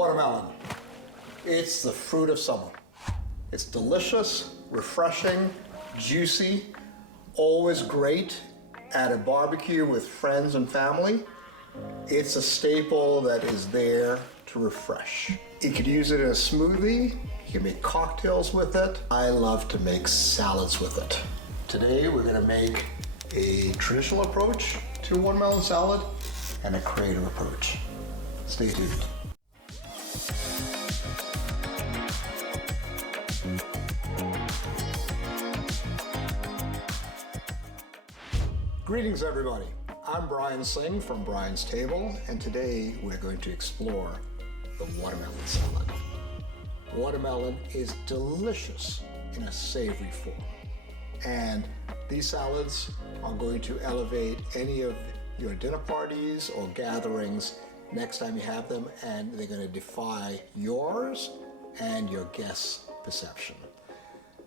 Watermelon. It's the fruit of summer. It's delicious, refreshing, juicy, always great at a barbecue with friends and family. It's a staple that is there to refresh. You could use it in a smoothie. You can make cocktails with it. I love to make salads with it. Today we're going to make a traditional approach to watermelon salad and a creative approach. Stay tuned. Greetings everybody. I'm Brian Singh from Brian's Table, and today we're going to explore the watermelon salad. Watermelon is delicious in a savory form, and these salads are going to elevate any of your dinner parties or gatherings next time you have them, and they're going to defy yours and your guests' perception.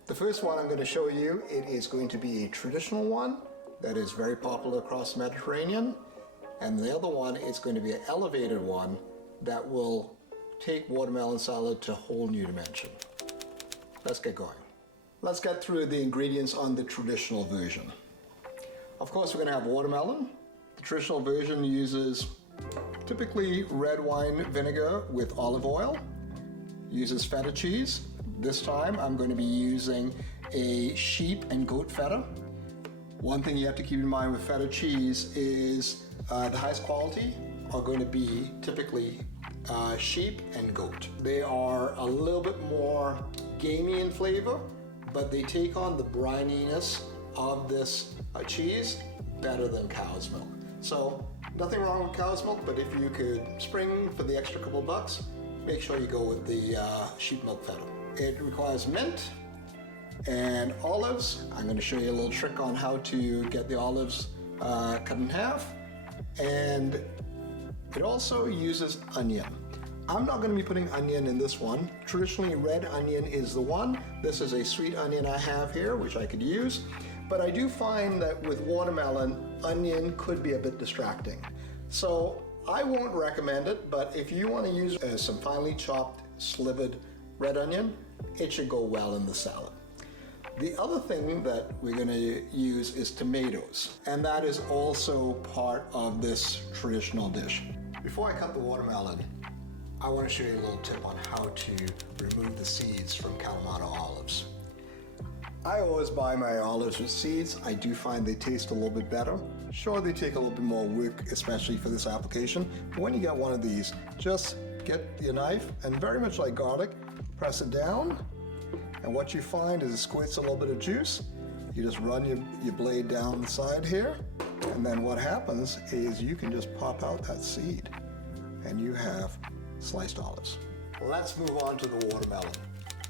The first one I'm going to show you, it is going to be a traditional one that is very popular across the Mediterranean, and the other one is going to be an elevated one that will take watermelon salad to a whole new dimension. Let's get going. Let's get through the ingredients on the traditional version. Of course, we're going to have watermelon. The traditional version uses typically red wine vinegar with olive oil, uses feta cheese. This time I'm going to be using a sheep and goat feta. One thing you have to keep in mind with feta cheese is the highest quality are going to be typically sheep and goat. They are a little bit more gamey in flavor, but they take on the brininess of this cheese better than cow's milk. So nothing wrong with cow's milk, but if you could spring for the extra couple bucks, make sure you go with the sheep milk feta. It requires mint and olives. I'm going to show you a little trick on how to get the olives cut in half. And it also uses onion. I'm not going to be putting onion in this one. Traditionally, red onion is the one. This is a sweet onion I have here, which I could use. But I do find that with watermelon, onion could be a bit distracting. So I won't recommend it, but if you want to use some finely chopped, slivered red onion, it should go well in the salad. The other thing that we're going to use is tomatoes, and that is also part of this traditional dish. Before I cut the watermelon, I want to show you a little tip on how to remove the seeds from Kalamata olives. I always buy my olives with seeds. I do find they taste a little bit better. Sure, they take a little bit more work, especially for this application, but when you get one of these, just get your knife and very much like garlic, press it down. And what you find is it squirts a little bit of juice. You just run your blade down the side here, and then what happens is you can just pop out that seed, and you have sliced olives. Let's move on to the watermelon.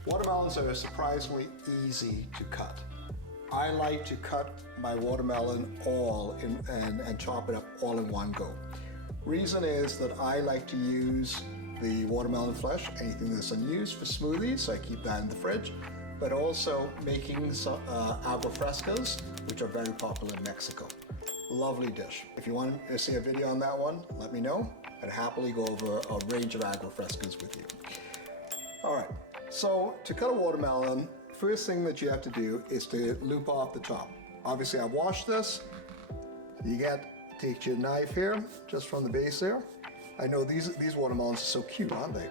Watermelons are surprisingly easy to cut. I like to cut my watermelon all in and chop it up all in one go. Reason is that I like to use the watermelon flesh, anything that's unused, for smoothies, so I keep that in the fridge, but also making some agua frescas, which are very popular in Mexico. Lovely dish. If you want to see a video on that one, let me know. I'd happily go over a range of agua frescas with you. All right, so to cut a watermelon, first thing that you have to do is to loop off the top. Obviously, I washed this. Take your knife here, just from the base there. I know these watermelons are so cute, aren't they?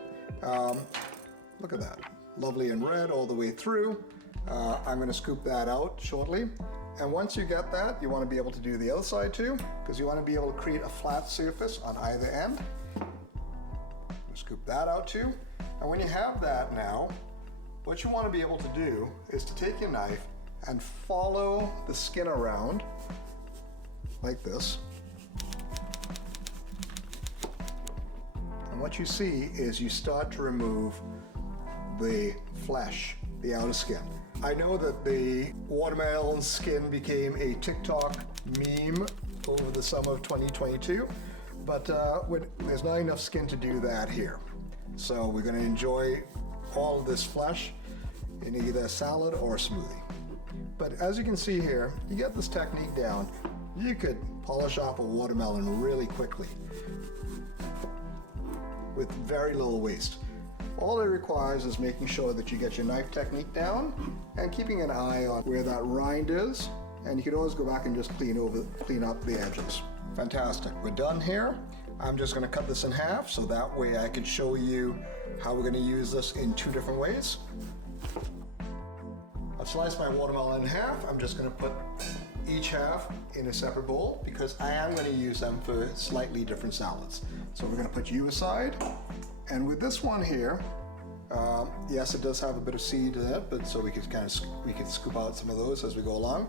Look at that. Lovely and red all the way through. I'm going to scoop that out shortly. And once you get that, you want to be able to do the other side too, because you want to be able to create a flat surface on either end. Scoop that out too. And when you have that now, what you want to be able to do is to take your knife and follow the skin around like this. And what you see is you start to remove the flesh, the outer skin. I know that the watermelon skin became a TikTok meme over the summer of 2022, but there's not enough skin to do that here. So we're going to enjoy all of this flesh in either a salad or a smoothie. But as you can see here, you get this technique down, you could polish off a watermelon really quickly. with very little waste. All it requires is making sure that you get your knife technique down and keeping an eye on where that rind is, and you can always go back and just clean up the edges. Fantastic, we're done here. I'm just going to cut this in half so that way I can show you how we're going to use this in two different ways. I've sliced my watermelon in half. I'm just going to put each half in a separate bowl because I am going to use them for slightly different salads. So we're going to put you aside. And with this one here, yes, it does have a bit of seed in it, but so we can scoop out some of those as we go along.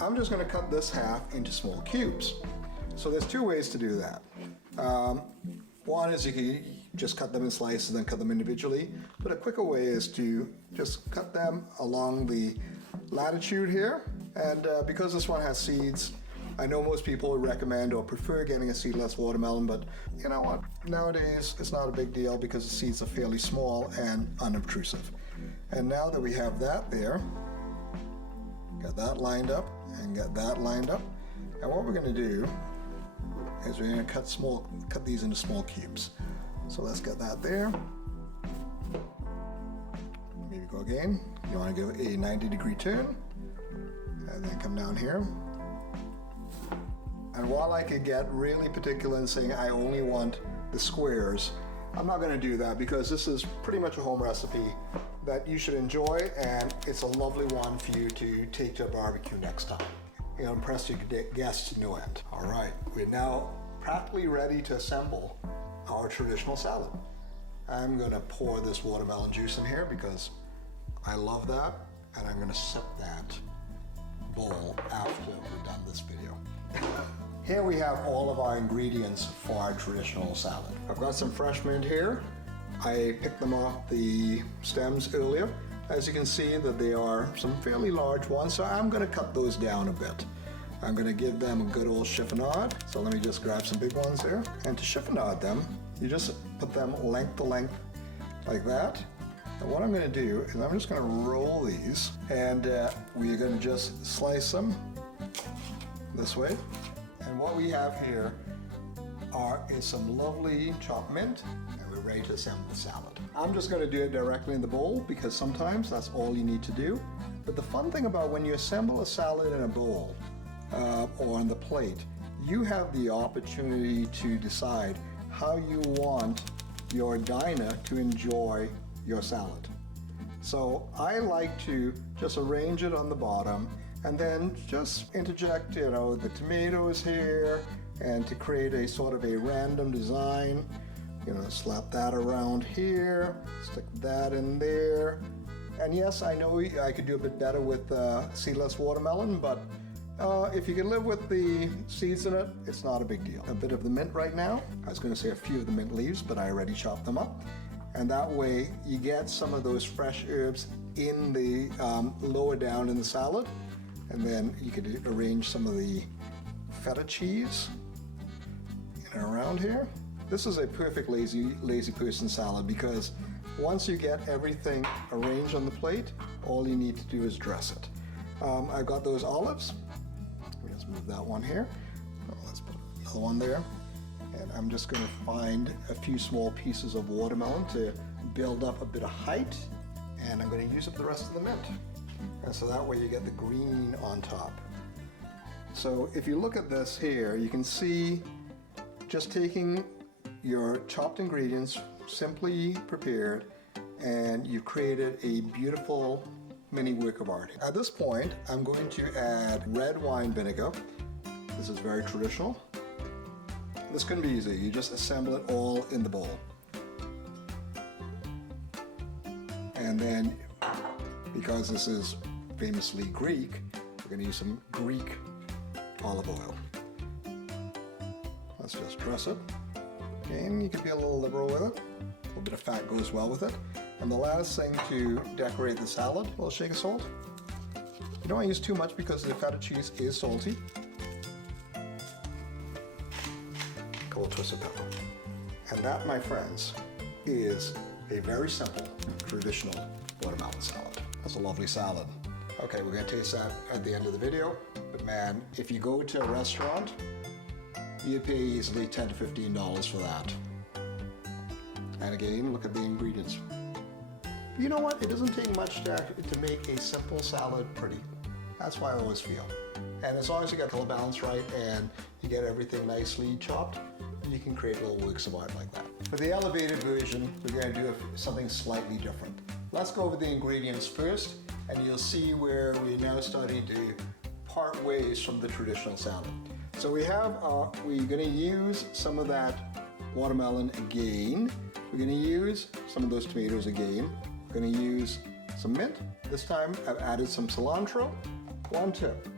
I'm just going to cut this half into small cubes. So there's two ways to do that. One is you can just cut them in slices and then cut them individually, but a quicker way is to just cut them along the latitude here. And because this one has seeds, I know most people recommend or prefer getting a seedless watermelon, but you know what? Nowadays, it's not a big deal because the seeds are fairly small and unobtrusive. And now that we have that there, get that lined up and get that lined up. And what we're going to do is we're going to cut these into small cubes. So let's get that there. Maybe go again. You want to give a 90-degree turn and then come down here. And while I could get really particular in saying I only want the squares, I'm not going to do that because this is pretty much a home recipe that you should enjoy, and it's a lovely one for you to take to a barbecue next time. You'll impress your guests to no end. All right, we're now practically ready to assemble our traditional salad. I'm going to pour this watermelon juice in here because I love that, and I'm going to sip that bowl after we're done this video. Here we have all of our ingredients for our traditional salad. I've got some fresh mint here. I picked them off the stems earlier. As you can see that they are some fairly large ones, so I'm going to cut those down a bit. I'm going to give them a good old chiffonade. So let me just grab some big ones there. And to chiffonade them, you just put them length to length like that. And what I'm going to do is I'm just going to roll these, and we're going to just slice them this way. And what we have here is some lovely chopped mint, and we're ready to assemble the salad. I'm just going to do it directly in the bowl because sometimes that's all you need to do. But the fun thing about when you assemble a salad in a bowl or on the plate, you have the opportunity to decide how you want your diner to enjoy your salad. So I like to just arrange it on the bottom and then just interject, the tomatoes here, and to create a sort of a random design, slap that around here, stick that in there. And yes, I know I could do a bit better with seedless watermelon, but if you can live with the seeds in it, it's not a big deal. A bit of the mint right now. I was going to say a few of the mint leaves, but I already chopped them up. And that way you get some of those fresh herbs in the lower down in the salad. And then you could arrange some of the feta cheese in and around here. This is a perfect lazy person salad because once you get everything arranged on the plate, all you need to do is dress it. I've got those olives. Let's move that one here. Let's put another one there. And I'm just going to find a few small pieces of watermelon to build up a bit of height. And I'm going to use up the rest of the mint. And so that way you get the green on top. So if you look at this here, you can see just taking your chopped ingredients, simply prepared, and you've created a beautiful mini work of art. At this point, I'm going to add red wine vinegar. This is very traditional. This can be easy. You just assemble it all in the bowl. And then, because this is famously Greek, we're going to use some Greek olive oil. Let's just dress it. Again, you can be a little liberal with it. A little bit of fat goes well with it. And the last thing to decorate the salad, a little shake of salt. You don't want to use too much because the feta cheese is salty. A couple twists of pepper. And that, my friends, is a very simple, traditional watermelon salad. That's a lovely salad. Okay, we're going to taste that at the end of the video. But man, if you go to a restaurant, you'd pay easily $10 to $15 for that. And again, look at the ingredients. You know what? It doesn't take much to make a simple salad pretty. That's why I always feel. And as long as you get the color balance right and you get everything nicely chopped, you can create little works of art like that. For the elevated version, we're going to do something slightly different. Let's go over the ingredients first, and you'll see where we're now starting to part ways from the traditional salad. So we're going to use some of that watermelon again. We're going to use some of those tomatoes again. We're going to use some mint. This time I've added some cilantro. One tip.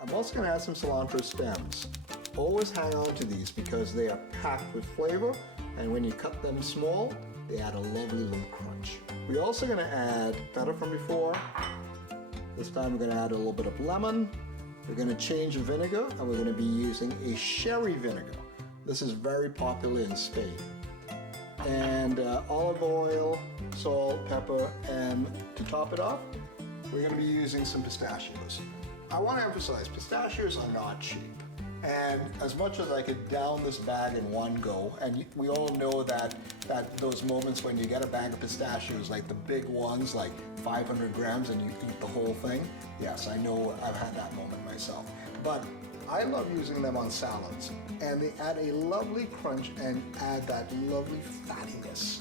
I'm also going to add some cilantro stems. Always hang on to these because they are packed with flavor, and when you cut them small, they add a lovely little crunch. We're also going to add feta from before. This time we're going to add a little bit of lemon. We're going to change the vinegar, and we're going to be using a sherry vinegar. This is very popular in Spain. And olive oil, salt, pepper, and to top it off, we're going to be using some pistachios. I want to emphasize, pistachios are not cheap. And as much as I could down this bag in one go, and we all know that those moments when you get a bag of pistachios, like the big ones, like 500 grams, and you eat the whole thing. Yes, I know I've had that moment myself. But I love using them on salads, and they add a lovely crunch and add that lovely fattiness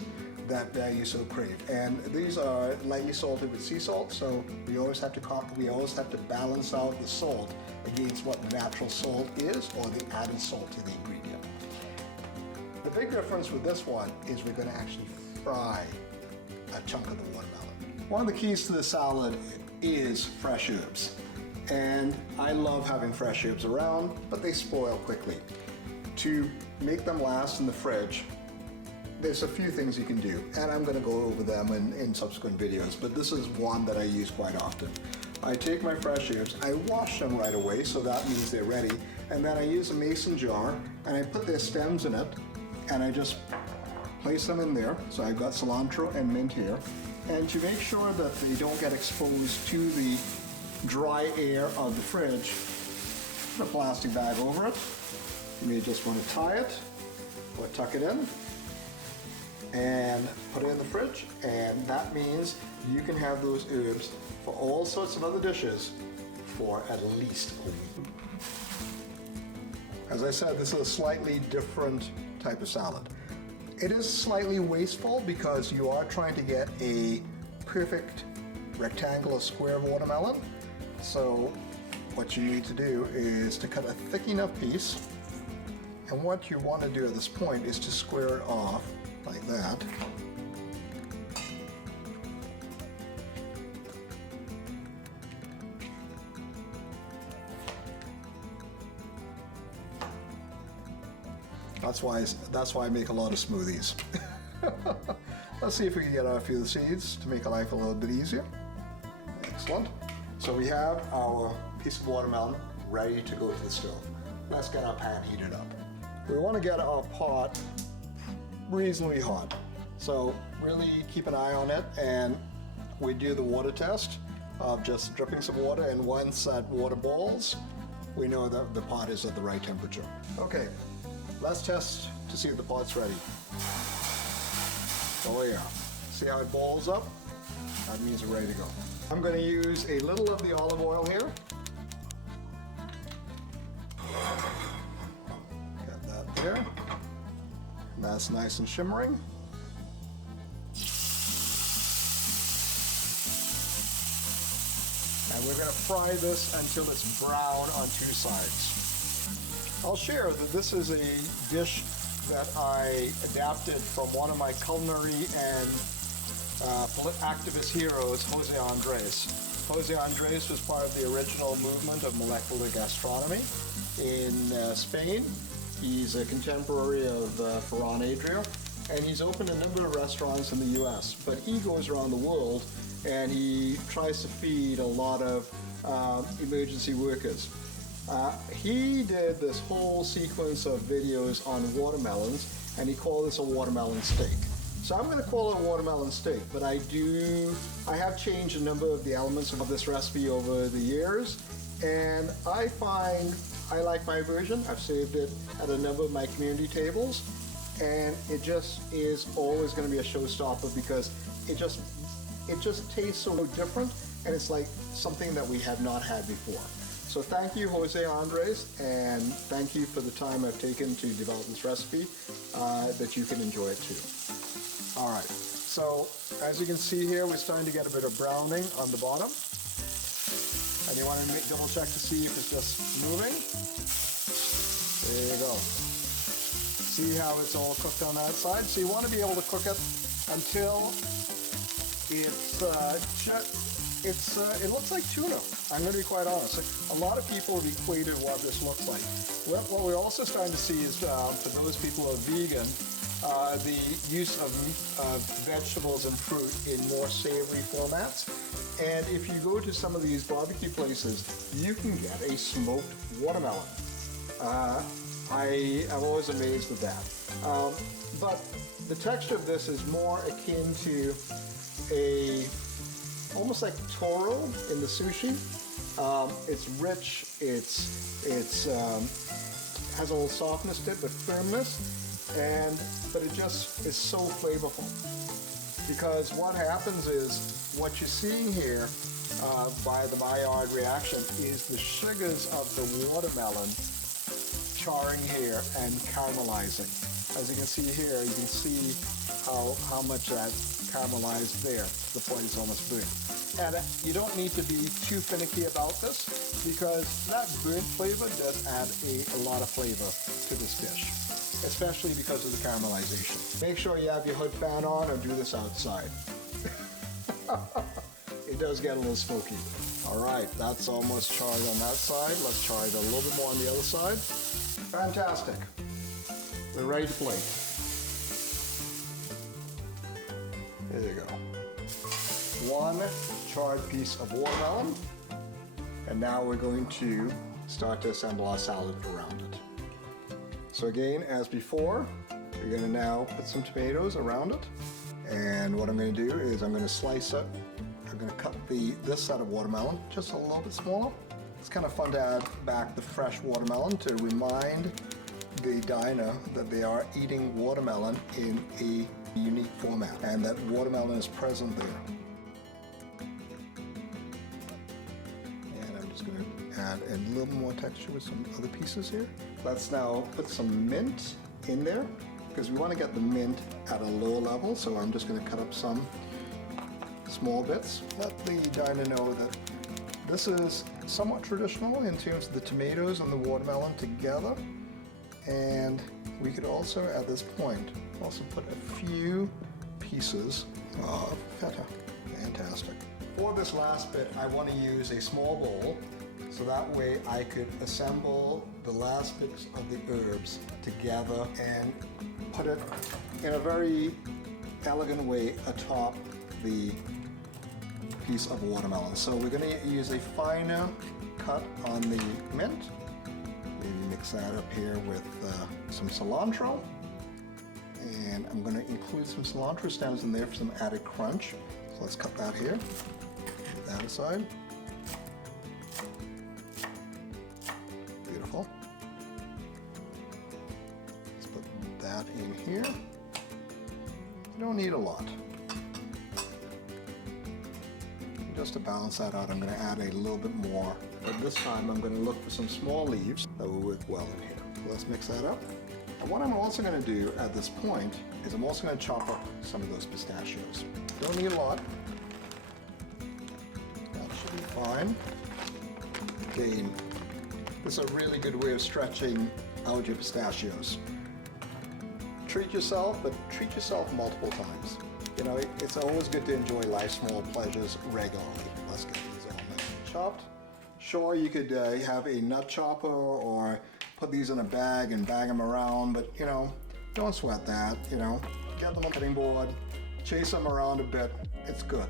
that you so crave. And these are lightly salted with sea salt, so we always have to balance out the salt against what natural salt is or the added salt to the ingredient. The big difference with this one is we're going to actually fry a chunk of the watermelon. One of the keys to the salad is fresh herbs. And I love having fresh herbs around, but they spoil quickly. To make them last in the fridge, there's a few things you can do, and I'm going to go over them in subsequent videos, but this is one that I use quite often. I take my fresh herbs, I wash them right away, so that means they're ready, and then I use a mason jar, and I put their stems in it, and I just place them in there. So I've got cilantro and mint here, and to make sure that they don't get exposed to the dry air of the fridge, put a plastic bag over it. You may just want to tie it or tuck it in and put it in the fridge, and that means you can have those herbs for all sorts of other dishes for at least a week. As I said, this is a slightly different type of salad. It is slightly wasteful because you are trying to get a perfect rectangular square of watermelon. So what you need to do is to cut a thick enough piece, and what you want to do at this point is to square it off like that. That's why I make a lot of smoothies. Let's see if we can get out a few of the seeds to make life a little bit easier. Excellent. So we have our piece of watermelon ready to go to the stove. Let's get our pan heated up. We want to get our pot reasonably hot. So really keep an eye on it, and we do the water test of just dripping some water, and once that water boils, we know that the pot is at the right temperature. Okay, let's test to see if the pot's ready. Oh yeah, see how it balls up? That means we're ready to go. I'm going to use a little of the olive oil here. Got that there. That's nice and shimmering. And we're going to fry this until it's brown on two sides. I'll share that this is a dish that I adapted from one of my culinary and activist heroes, Jose Andres. Jose Andres was part of the original movement of molecular gastronomy in Spain. He's a contemporary of Ferran Adrià, and he's opened a number of restaurants in the US, but he goes around the world and he tries to feed a lot of emergency workers. He did this whole sequence of videos on watermelons, and he called this a watermelon steak. So I'm going to call it a watermelon steak, but I have changed a number of the elements of this recipe over the years, and I find I like my version. I've served it at a number of my community tables, and it just is always going to be a showstopper because it just tastes so different, and it's like something that we have not had before. So thank you, Jose Andres, and thank you for the time I've taken to develop this recipe, that you can enjoy it too. All right, so as you can see here, we're starting to get a bit of browning on the bottom. And you want to double check to see if it's just moving. There you go. See how it's all cooked on that side? So you want to be able to cook it until it looks like tuna. I'm going to be quite honest. A lot of people have equated what this looks like. What we're also starting to see is, for those people who are vegan, the use of vegetables and fruit in more savory formats. And if you go to some of these barbecue places, you can get a smoked watermelon. I am always amazed with that. But the texture of this is more akin to almost like toro in the sushi. It's rich, it's has a little softness to it, but firmness, but it just is so flavorful. Because what happens is, what you're seeing here by the Maillard reaction is the sugars of the watermelon charring here and caramelizing. As you can see here, you can see how much that caramelized there. The point is almost burnt. And you don't need to be too finicky about this, because that burnt flavor does add a lot of flavor to this dish, especially because of the caramelization. Make sure you have your hood fan on, or do this outside. It does get a little smoky. All right, that's almost charred on that side. Let's char it a little bit more on the other side. Fantastic. We're ready to plate. There you go. One charred piece of watermelon. And now we're going to start to assemble our salad around it. So again, as before, we're going to now put some tomatoes around it. And what I'm going to do is I'm going to slice it. I'm going to cut this set of watermelon just a little bit smaller. It's kind of fun to add back the fresh watermelon to remind the diner that they are eating watermelon in a unique format, and that watermelon is present there. And I'm just going to add a little more texture with some other pieces here. Let's now put some mint in there, because we want to get the mint at a lower level, so I'm just going to cut up some small bits. Let the diner know that this is somewhat traditional in terms of the tomatoes and the watermelon together. And we could also, at this point, also put a few pieces of feta. Fantastic. For this last bit, I want to use a small bowl, so that way I could assemble the last bits of the herbs together and put it in a very elegant way atop the piece of watermelon. So we're going to use a finer cut on the mint. Maybe mix that up here with some cilantro. And I'm going to include some cilantro stems in there for some added crunch. So let's cut that here. Put that aside. Beautiful. Let's put that in here. You don't need a lot. Just to balance that out, I'm going to add a little bit more. But this time I'm going to look for some small leaves that will work well in here. So let's mix that up. And what I'm also going to do at this point is I'm also going to chop up some of those pistachios. Don't need a lot. That should be fine. Again, this is a really good way of stretching out your pistachios. Treat yourself, but treat yourself multiple times. You know, it's always good to enjoy life's small pleasures regularly. Let's get these all nice and chopped. Sure, you could have a nut chopper or put these in a bag and bag them around, but you know, don't sweat that. You know, get them on the cutting board, chase them around a bit. It's good.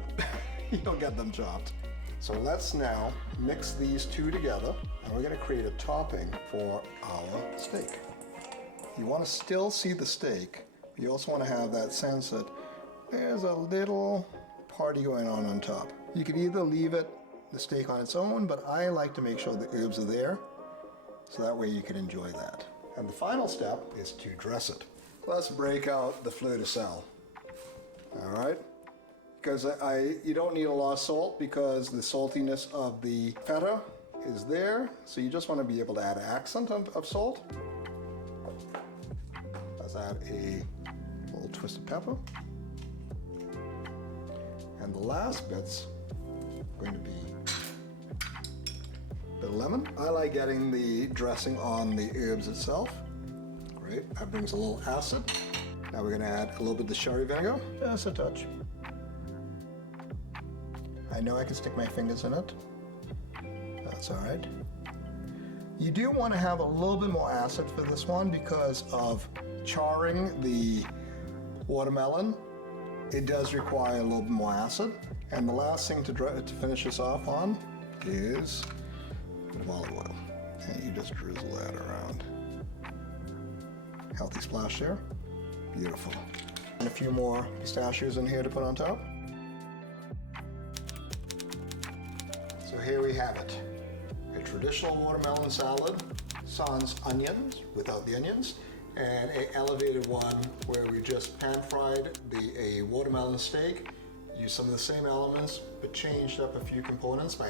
You'll get them chopped. So let's now mix these two together, and we're going to create a topping for our steak. You want to still see the steak. You also want to have that sense that there's a little party going on top. You could either leave the steak on its own, but I like to make sure the herbs are there, so that way you can enjoy that. And the final step is to dress it. let's break out the fleur de sel. All right, because you don't need a lot of salt because the saltiness of the feta is there. So you just want to be able to add an accent of salt. Let's add a little twist of pepper. And the last bit's going to be a bit of lemon. I like getting the dressing on the herbs itself. Great, that brings a little acid. Now we're going to add a little bit of sherry vinegar, just a touch. I know I can stick my fingers in it. That's all right. You do want to have a little bit more acid for this one because of charring the watermelon. It does require a little bit more acid. And the last thing to finish this off on is a bit of olive oil. And you just drizzle that around. Healthy splash there. Beautiful. And a few more pistachios in here to put on top. So here we have it. A traditional watermelon salad, sans onions, without the onions, and an elevated one where we just pan-fried a watermelon steak, used some of the same elements, but changed up a few components by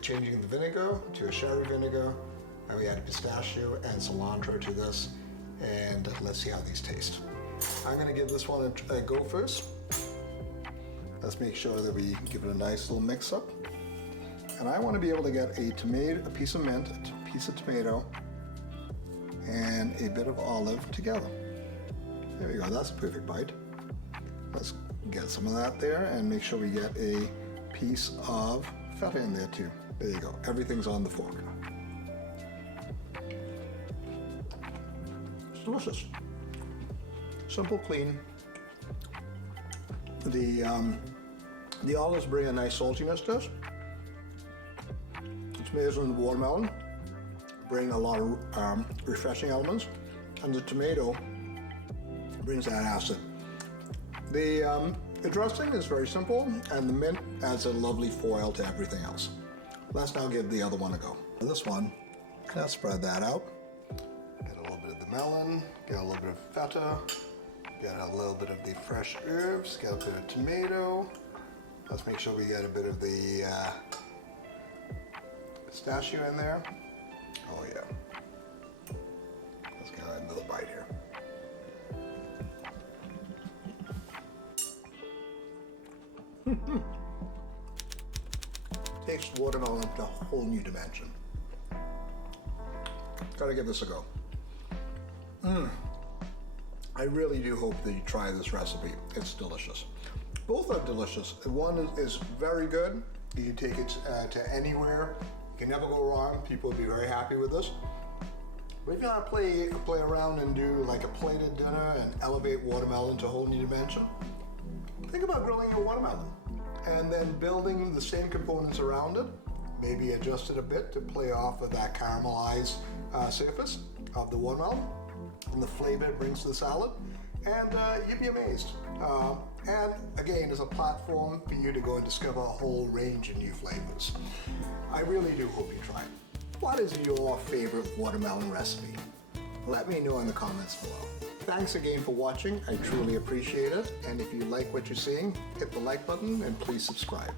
changing the vinegar to a sherry vinegar, and we added pistachio and cilantro to this, and let's see how these taste. I'm going to give this one a go first. Let's make sure that we give it a nice little mix up. And I want to be able to get a piece of mint, a piece of tomato, and a bit of olive together. There we go, that's a perfect bite. Let's get some of that there and make sure we get a piece of feta in there too. There you go, everything's on the fork. It's delicious. Simple, clean. The olives bring a nice saltiness to us. The tomatoes and the watermelon bring a lot of refreshing elements, and the tomato brings that acid. The dressing is very simple, and the mint adds a lovely foil to everything else. Let's now give the other one a go. For this one, let's spread that out. Get a little bit of the melon, get a little bit of feta, get a little bit of the fresh herbs, get a bit of tomato. Let's make sure we get a bit of the pistachio in there. Oh yeah. Let's get another bite here. Takes watermelon to a whole new dimension. Gotta give this a go. I really do hope that you try this recipe. It's delicious. Both are delicious. One is very good. You can take it to anywhere. You can never go wrong. People will be very happy with this. But if you want to play around and do like a plated dinner and elevate watermelon to a whole new dimension, think about grilling your watermelon and then building the same components around it. Maybe adjust it a bit to play off of that caramelized surface of the watermelon and the flavor it brings to the salad, and you'd be amazed. And again, it's a platform for you to go and discover a whole range of new flavors. I really do hope you try it. What is your favorite watermelon recipe? Let me know in the comments below. Thanks again for watching. I truly appreciate it. And if you like what you're seeing, hit the like button and please subscribe.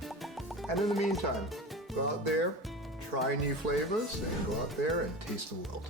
And in the meantime, go out there, try new flavors, and go out there and taste the world.